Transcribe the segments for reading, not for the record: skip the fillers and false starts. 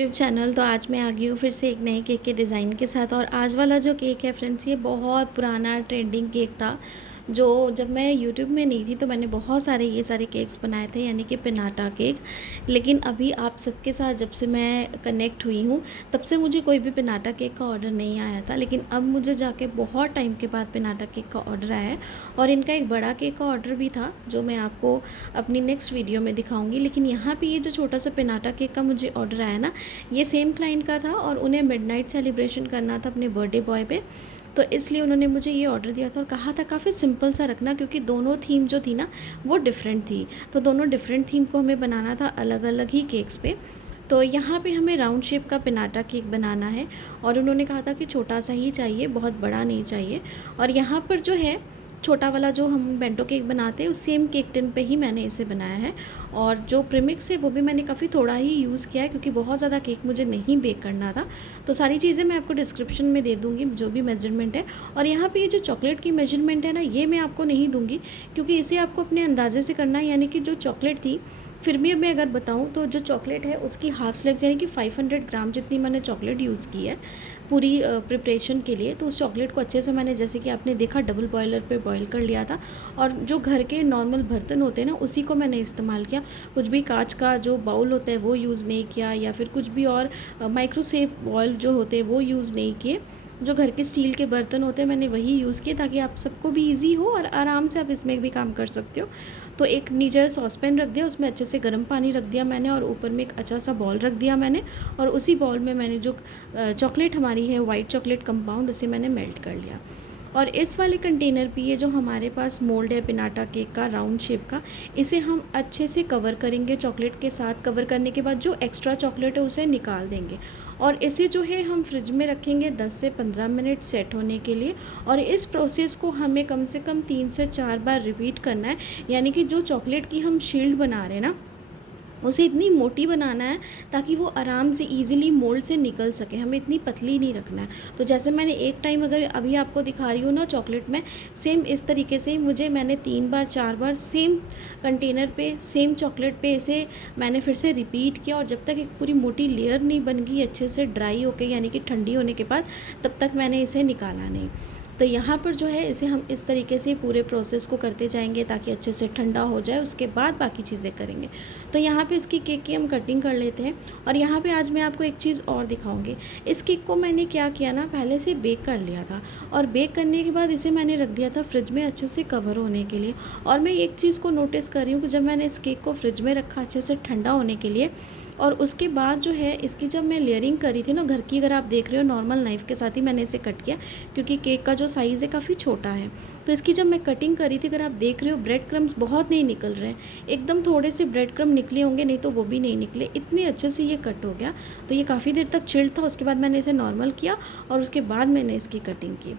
YouTube channel. तो आज मैं आ गई हूँ फिर से एक नए केक के डिज़ाइन के साथ। और आज वाला जो केक है फ्रेंड्स, ये बहुत पुराना ट्रेंडिंग केक था। जो जब मैं यूट्यूब में नहीं थी तो मैंने बहुत सारे ये सारे केक्स बनाए थे, यानी कि पिनाटा केक। लेकिन अभी आप सबके साथ जब से मैं कनेक्ट हुई हूँ तब से मुझे कोई भी पिनाटा केक का ऑर्डर नहीं आया था। लेकिन अब मुझे जाके बहुत टाइम के बाद पिनाटा केक का ऑर्डर आया है। और इनका एक बड़ा केक का ऑर्डर भी था जो मैं आपको अपनी नेक्स्ट वीडियो में दिखाऊंगी। लेकिन यहाँ पे ये जो छोटा सा पिनाटा केक का मुझे ऑर्डर आया ना, ये सेम क्लाइंट का था और उन्हें मिडनाइट सेलिब्रेशन करना था अपने बर्थडे बॉय पे। तो इसलिए उन्होंने मुझे ये ऑर्डर दिया था और कहा था काफ़ी सिंपल सा रखना, क्योंकि दोनों थीम जो थी ना वो डिफरेंट थी। तो दोनों डिफरेंट थीम को हमें बनाना था अलग अलग ही केक्स पे। तो यहाँ पे हमें राउंड शेप का पिनाटा केक बनाना है और उन्होंने कहा था कि छोटा सा ही चाहिए, बहुत बड़ा नहीं चाहिए। और यहाँ पर जो है छोटा वाला जो हम बेंटो केक बनाते हैं उस सेम केक टिन पे ही मैंने इसे बनाया है। और जो प्रीमिक्स है वो भी मैंने काफ़ी थोड़ा ही यूज़ किया है, क्योंकि बहुत ज़्यादा केक मुझे नहीं बेक करना था। तो सारी चीज़ें मैं आपको डिस्क्रिप्शन में दे दूँगी, जो भी मेजरमेंट है। और यहाँ पे ये जो चॉकलेट की मेजरमेंट है ना, ये मैं आपको नहीं दूँगी, क्योंकि इसे आपको अपने अंदाजे से करना है। यानी कि जो चॉकलेट थी, फिर भी अब मैं अगर बताऊँ तो जो चॉकलेट है उसकी हाफ स्लेग्स, यानी कि 500 ग्राम जितनी मैंने चॉकलेट यूज़ की है पूरी प्रिपरेशन के लिए। तो उस चॉकलेट को अच्छे से मैंने, जैसे कि आपने देखा, डबल बॉयलर पे बॉईल कर लिया था। और जो घर के नॉर्मल बर्तन होते हैं ना, उसी को मैंने इस्तेमाल किया। कुछ भी कांच का जो बाउल होता है वो यूज़ नहीं किया, या फिर कुछ भी और माइक्रोसेव बॉयल जो होते हैं वो यूज़ नहीं किए। जो घर के स्टील के बर्तन होते हैं मैंने वही यूज़ किए, ताकि आप सबको भी इजी हो और आराम से आप इसमें भी काम कर सकते हो। तो एक नीचे सॉसपैन रख दिया, उसमें अच्छे से गर्म पानी रख दिया मैंने, और ऊपर में एक अच्छा सा बॉल रख दिया मैंने। और उसी बॉल में मैंने जो चॉकलेट हमारी है, वाइट चॉकलेट कंपाउंड, उसे मैंने मेल्ट कर लिया। और इस वाले कंटेनर पे ये जो हमारे पास मोल्ड है पिनाटा केक का राउंड शेप का, इसे हम अच्छे से कवर करेंगे चॉकलेट के साथ। कवर करने के बाद जो एक्स्ट्रा चॉकलेट है उसे निकाल देंगे। और इसे जो है हम फ्रिज में रखेंगे 10 से 15 मिनट सेट होने के लिए। और इस प्रोसेस को हमें कम से कम 3 से 4 बार रिपीट करना है। यानी कि जो चॉकलेट की हम शील्ड बना रहे हैं ना, उसे इतनी मोटी बनाना है ताकि वो आराम से इजीली मोल्ड से निकल सके। हमें इतनी पतली नहीं रखना है। तो जैसे मैंने एक टाइम, अगर अभी आपको दिखा रही हूँ ना चॉकलेट में, सेम इस तरीके से मैंने 3 बार 4 बार सेम कंटेनर पे सेम चॉकलेट पे इसे मैंने फिर से रिपीट किया। और जब तक एक पूरी मोटी लेयर नहीं बन गई अच्छे से ड्राई होके, यानी कि ठंडी होने के बाद, तब तक मैंने इसे निकाला नहीं। तो यहाँ पर जो है इसे हम इस तरीके से पूरे प्रोसेस को करते जाएंगे ताकि अच्छे से ठंडा हो जाए, उसके बाद बाकी चीज़ें करेंगे। तो यहाँ पे इसकी केक की हम कटिंग कर लेते हैं। और यहाँ पे आज मैं आपको एक चीज़ और दिखाऊंगी। इस केक को मैंने क्या किया ना, पहले से बेक कर लिया था, और बेक करने के बाद इसे मैंने रख दिया था फ्रिज में अच्छे से कवर होने के लिए। और मैं एक चीज़ को नोटिस कर रही हूँ कि जब मैंने इस केक को फ्रिज में रखा अच्छे से ठंडा होने के लिए, और उसके बाद जो है इसकी जब मैं लेयरिंग करी थी ना घर की, अगर आप देख रहे हो नॉर्मल नाइफ़ के साथ ही मैंने इसे कट किया, क्योंकि केक का जो साइज़ है काफ़ी छोटा है। तो इसकी जब मैं कटिंग करी थी, अगर आप देख रहे हो ब्रेड क्रम्स बहुत नहीं निकल रहे हैं, एकदम थोड़े से ब्रेड क्रम निकले होंगे, नहीं तो वो भी नहीं निकले, इतने अच्छे से ये कट हो गया। तो ये काफ़ी देर तक चिल्ड था, उसके बाद मैंने इसे नॉर्मल किया और उसके बाद मैंने इसकी कटिंग की।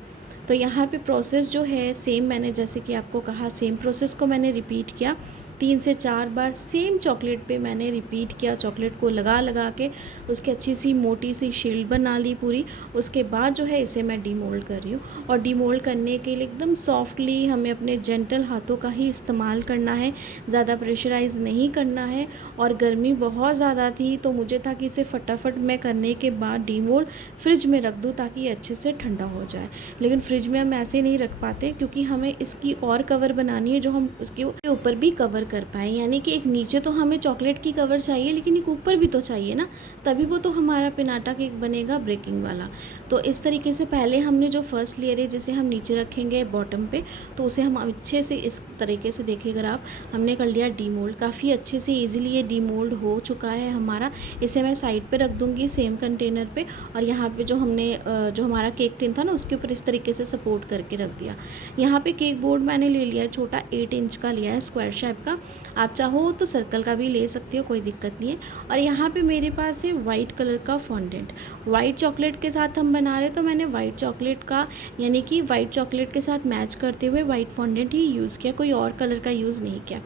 तो यहाँ पे प्रोसेस जो है सेम, मैंने जैसे कि आपको कहा सेम प्रोसेस को मैंने रिपीट किया 3 से 4 बार। सेम चॉकलेट पे मैंने रिपीट किया, चॉकलेट को लगा लगा के उसकी अच्छी सी मोटी सी शील्ड बना ली पूरी। उसके बाद जो है इसे मैं डीमोल्ड कर रही हूँ। और डीमोल्ड करने के लिए एकदम सॉफ्टली हमें अपने जेंटल हाथों का ही इस्तेमाल करना है, ज़्यादा प्रेशराइज़ नहीं करना है। और गर्मी बहुत ज़्यादा थी तो मुझे था कि इसे फटाफट मैं करने के बाद डीमोल्ड फ्रिज में रख दूँ ताकि ये अच्छे से ठंडा हो जाए। लेकिन फ्रिज में हम ऐसे नहीं रख पाते, क्योंकि हमें इसकी और कवर बनानी है जो हम उसके ऊपर भी कवर कर पाए। यानी कि एक नीचे तो हमें चॉकलेट की कवर चाहिए, लेकिन एक ऊपर भी तो चाहिए ना, तभी वो तो हमारा पिनाटा केक बनेगा ब्रेकिंग वाला। तो इस तरीके से पहले हमने जो फर्स्ट लेयर है जिसे हम नीचे रखेंगे बॉटम पे, तो उसे हम अच्छे से इस तरीके से देखिए, अगर आप, हमने कर लिया डीमोल्ड काफ़ी अच्छे से ईजिली। ये डीमोल्ड हो चुका है हमारा। इसे मैं साइड पे रख दूँगी सेम कंटेनर पे। और यहाँ पे जो हमने जो हमारा केक टिन था ना, उसके ऊपर इस तरीके से सपोर्ट करके रख दिया। यहाँ पे केक बोर्ड मैंने ले लिया है, छोटा 8 इंच का लिया है, स्क्वायर शेप का। आप चाहो तो सर्कल का भी ले सकते हो, कोई दिक्कत नहीं है। और यहाँ पे मेरे पास है वाइट कलर का फॉन्डेंट। वाइट चॉकलेट के साथ हम बना रहे, तो मैंने वाइट चॉकलेट का, यानी कि वाइट चॉकलेट के साथ मैच करते हुए वाइट फॉन्डेंट ही यूज़ किया, कोई और कलर का यूज़ नहीं किया।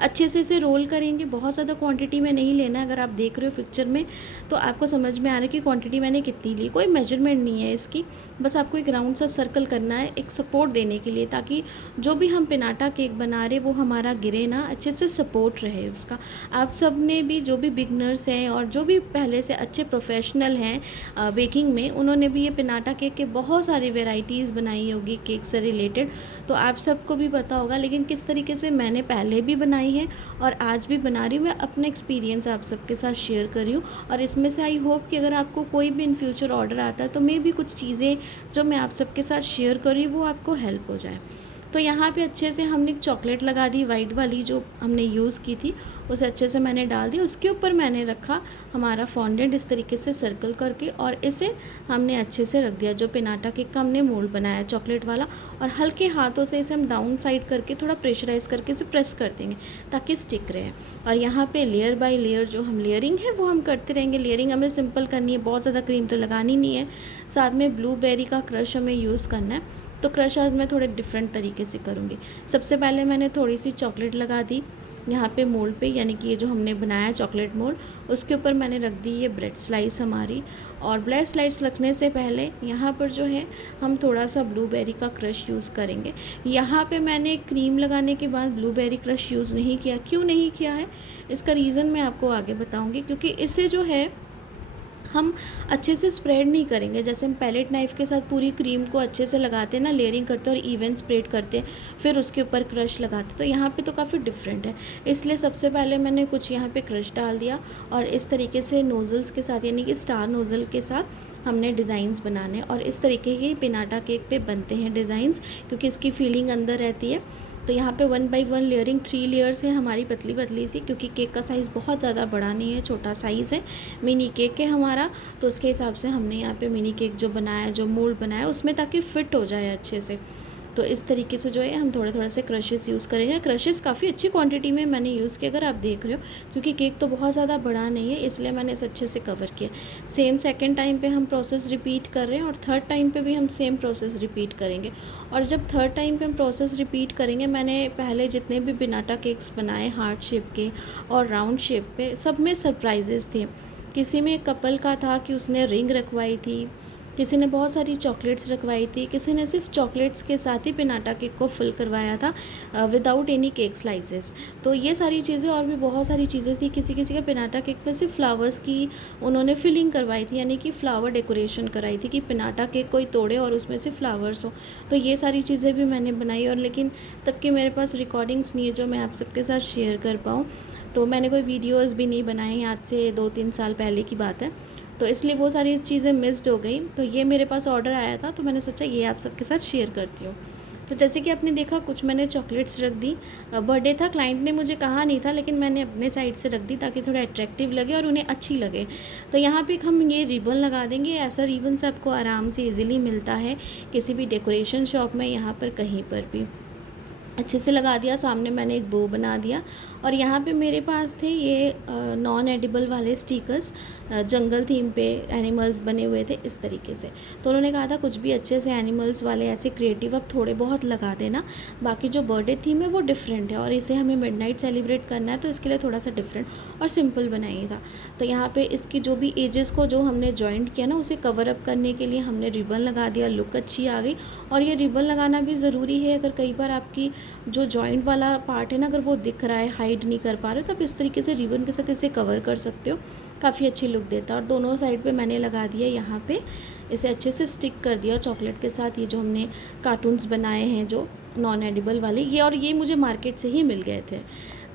अच्छे से इसे रोल करेंगे। बहुत ज़्यादा क्वांटिटी में नहीं लेना है। अगर आप देख रहे हो पिक्चर में तो आपको समझ में आ रहा है कि क्वांटिटी मैंने कितनी ली। कोई मेजरमेंट नहीं है इसकी, बस आपको एक राउंड सा सर्कल करना है एक सपोर्ट देने के लिए, ताकि जो भी हम पिनाटा केक बना रहे वो हमारा गिरे ना, अच्छे से सपोर्ट रहे उसका। आप सब ने भी, जो भी बिगनर्स हैं और जो भी पहले से अच्छे प्रोफेशनल हैं बेकिंग में, उन्होंने भी ये पिनाटा केक के बहुत सारी वेराइटीज़ बनाई होगी केक से रिलेटेड, तो आप सबको भी पता होगा। लेकिन किस तरीके से मैंने पहले भी बनाई है और आज भी बना रही हूँ, मैं अपना एक्सपीरियंस आप सबके साथ शेयर कर रही हूँ। और इसमें से आई होप कि अगर आपको कोई भी इन फ्यूचर ऑर्डर आता है तो मे भी कुछ चीज़ें जो मैं आप सबके साथ शेयर कर रही हूँ वो आपको हेल्प हो जाए। तो यहाँ पे अच्छे से हमने चॉकलेट लगा दी, वाइट वाली जो हमने यूज़ की थी उसे अच्छे से मैंने डाल दी। उसके ऊपर मैंने रखा हमारा फॉन्डेंट इस तरीके से सर्कल करके, और इसे हमने अच्छे से रख दिया जो पिनाटा केक का हमने मोल्ड बनाया चॉकलेट वाला। और हल्के हाथों से इसे हम डाउन साइड करके थोड़ा प्रेशराइज़ करके इसे प्रेस कर देंगे ताकि स्टिक रहे। और यहाँ पे लेयर बाय लेयर जो हम लेयरिंग है वो हम करते रहेंगे। लेयरिंग हमें सिंपल करनी है, बहुत ज़्यादा क्रीम तो लगानी नहीं है। साथ में ब्लूबेरी का क्रश हमें यूज़ करना है, तो क्रश आज मैं थोड़े डिफरेंट तरीके से करूँगी। सबसे पहले मैंने थोड़ी सी चॉकलेट लगा दी यहाँ पे मोल्ड पे, यानी कि ये जो हमने बनाया चॉकलेट मोल्ड, उसके ऊपर मैंने रख दी ये ब्रेड स्लाइस हमारी। और ब्रेड स्लाइस रखने से पहले यहाँ पर जो है हम थोड़ा सा ब्लूबेरी का क्रश यूज़ करेंगे। यहाँ पे मैंने क्रीम लगाने के बाद ब्लूबेरी क्रश यूज़ नहीं किया। क्यों नहीं किया है इसका रीज़न मैं आपको आगे बताऊँगी, क्योंकि इससे जो है हम अच्छे से स्प्रेड नहीं करेंगे। जैसे हम पैलेट नाइफ़ के साथ पूरी क्रीम को अच्छे से लगाते हैं ना, लेयरिंग करते हैं और इवन स्प्रेड करते हैं, फिर उसके ऊपर क्रश लगाते हैं, तो यहाँ पे तो काफ़ी डिफरेंट है। इसलिए सबसे पहले मैंने कुछ यहाँ पे क्रश डाल दिया और इस तरीके से नोज़ल्स के साथ, यानी कि स्टार नोज़ल के साथ हमने डिज़ाइंस बनाने। और इस तरीके के पिनाटा केक पे बनते हैं डिज़ाइंस, क्योंकि इसकी फीलिंग अंदर रहती है। तो यहाँ पे 1 बाय 1 लेयरिंग 3 लेयर्स है हमारी, पतली पतली सी, क्योंकि केक का साइज़ बहुत ज़्यादा बड़ा नहीं है, छोटा साइज़ है, मिनी केक है हमारा। तो उसके हिसाब से हमने यहाँ पे मिनी केक जो बनाया, जो मोल्ड बनाया उसमें, ताकि फ़िट हो जाए अच्छे से। तो इस तरीके से जो है हम थोड़े थोड़े से क्रशेस यूज़ करेंगे। क्रशेस काफ़ी अच्छी क्वांटिटी में मैंने यूज़ किया, अगर आप देख रहे हो, क्योंकि केक तो बहुत ज़्यादा बड़ा नहीं है, इसलिए मैंने इसे अच्छे से कवर किया। सेम सेकंड टाइम पे हम प्रोसेस रिपीट कर रहे हैं और थर्ड टाइम पे भी हम सेम प्रोसेस रिपीट करेंगे। और जब थर्ड टाइम पे हम प्रोसेस रिपीट करेंगे, मैंने पहले जितने भी पिनाटा केक्स बनाए हार्ट शेप के और राउंड शेप पे, सब में सरप्राइजेज़ थे। किसी में कपल का था कि उसने रिंग रखवाई थी, किसी ने बहुत सारी चॉकलेट्स रखवाई थी, किसी ने सिर्फ चॉकलेट्स के साथ ही पिनाटा केक को फिल करवाया था विदाउट एनी केक स्लाइसेस। तो ये सारी चीज़ें और भी बहुत सारी चीज़ें थी। किसी किसी का पिनाटा केक में सिर्फ फ्लावर्स की उन्होंने फिलिंग करवाई थी, यानी कि फ्लावर डेकोरेशन कराई थी कि पिनाटा केक कोई तोड़े और उसमें से फ्लावर्स हो। तो ये सारी चीज़ें भी मैंने बनाई, और लेकिन तब की मेरे पास रिकॉर्डिंग्स नहीं है जो मैं आप सबके साथ शेयर कर पाऊँ, तो मैंने कोई वीडियोज़ भी नहीं बनाए, आज से 2-3 साल पहले की बात है, तो इसलिए वो सारी चीज़ें मिस्ड हो गई। तो ये मेरे पास ऑर्डर आया था, तो मैंने सोचा ये आप सबके साथ शेयर करती हूँ। तो जैसे कि आपने देखा, कुछ मैंने चॉकलेट्स रख दी। बर्थडे था, क्लाइंट ने मुझे कहा नहीं था, लेकिन मैंने अपने साइड से रख दी ताकि थोड़ा अट्रैक्टिव लगे और उन्हें अच्छी लगे। तो यहाँ पे हम ये रिबन लगा देंगे। ऐसा रिबन से आपको आराम से ईज़िली मिलता है किसी भी डेकोरेशन शॉप में, यहाँ पर कहीं पर भी अच्छे से लगा दिया। सामने मैंने एक बो बना दिया, और यहाँ पे मेरे पास थे ये नॉन एडिबल वाले स्टिकर्स, जंगल थीम पे एनिमल्स बने हुए थे इस तरीके से। तो उन्होंने कहा था कुछ भी अच्छे से एनिमल्स वाले ऐसे क्रिएटिव अब थोड़े बहुत लगा देना, बाकी जो बर्थडे थीम है वो डिफरेंट है और इसे हमें मिडनाइट सेलिब्रेट करना है, तो इसके लिए थोड़ा सा डिफरेंट और सिंपल बनाइए था। तो यहाँ पे इसकी जो भी एजेस को जो हमने जॉइंट किया ना, उसे कवर अप करने के लिए हमने रिबन लगा दिया, लुक अच्छी आ गई। और ये रिबन लगाना भी ज़रूरी है, अगर कई बार आपकी जो जॉइंट वाला पार्ट है ना, अगर वो दिख रहा है, हाइड नहीं कर पा रहे हो, तो आप इस तरीके से रिबन के साथ इसे कवर कर सकते हो, काफ़ी अच्छी लुक देता है। और दोनों साइड पे मैंने लगा दिया, यहाँ पे इसे अच्छे से स्टिक कर दिया चॉकलेट के साथ। ये जो हमने कार्टून्स बनाए हैं जो नॉन एडिबल वाले, ये और ये मुझे मार्केट से ही मिल गए थे।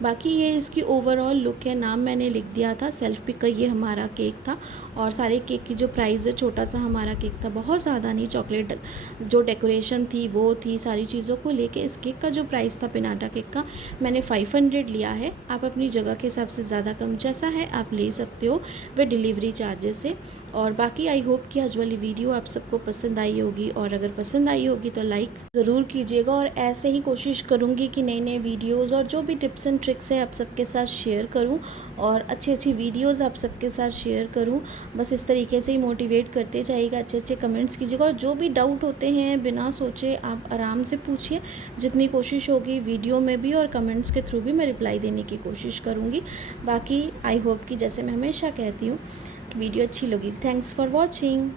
बाकी ये इसकी ओवरऑल लुक है। नाम मैंने लिख दिया था, सेल्फ पिक का ये हमारा केक था। और सारे केक की जो प्राइस है, छोटा सा हमारा केक था, बहुत ज़्यादा नहीं। चॉकलेट जो डेकोरेशन थी वो थी, सारी चीज़ों को लेके इस केक का जो प्राइस था पिनाटा केक का, मैंने 500 लिया है। आप अपनी जगह के हिसाब से ज़्यादा कम जैसा है आप ले सकते हो वे डिलीवरी चार्जेस से। और बाकी आई होप कि आज वाली वीडियो आप सबको पसंद आई होगी, और अगर पसंद आई होगी तो लाइक ज़रूर कीजिएगा। और ऐसे ही कोशिश करूँगी कि नए नए वीडियोज़ और जो भी टिप्स एंड ट्रिक्स है आप सबके साथ शेयर करूं और अच्छी अच्छी वीडियोस आप सबके साथ शेयर करूं। बस इस तरीके से ही मोटिवेट करते जाइएगा, अच्छे अच्छे कमेंट्स कीजिएगा और जो भी डाउट होते हैं बिना सोचे आप आराम से पूछिए। जितनी कोशिश होगी वीडियो में भी और कमेंट्स के थ्रू भी मैं रिप्लाई देने की कोशिश करूँगी। बाकी आई होप कि जैसे मैं हमेशा कहती हूँ वीडियो अच्छी लगी। Thanks for watching.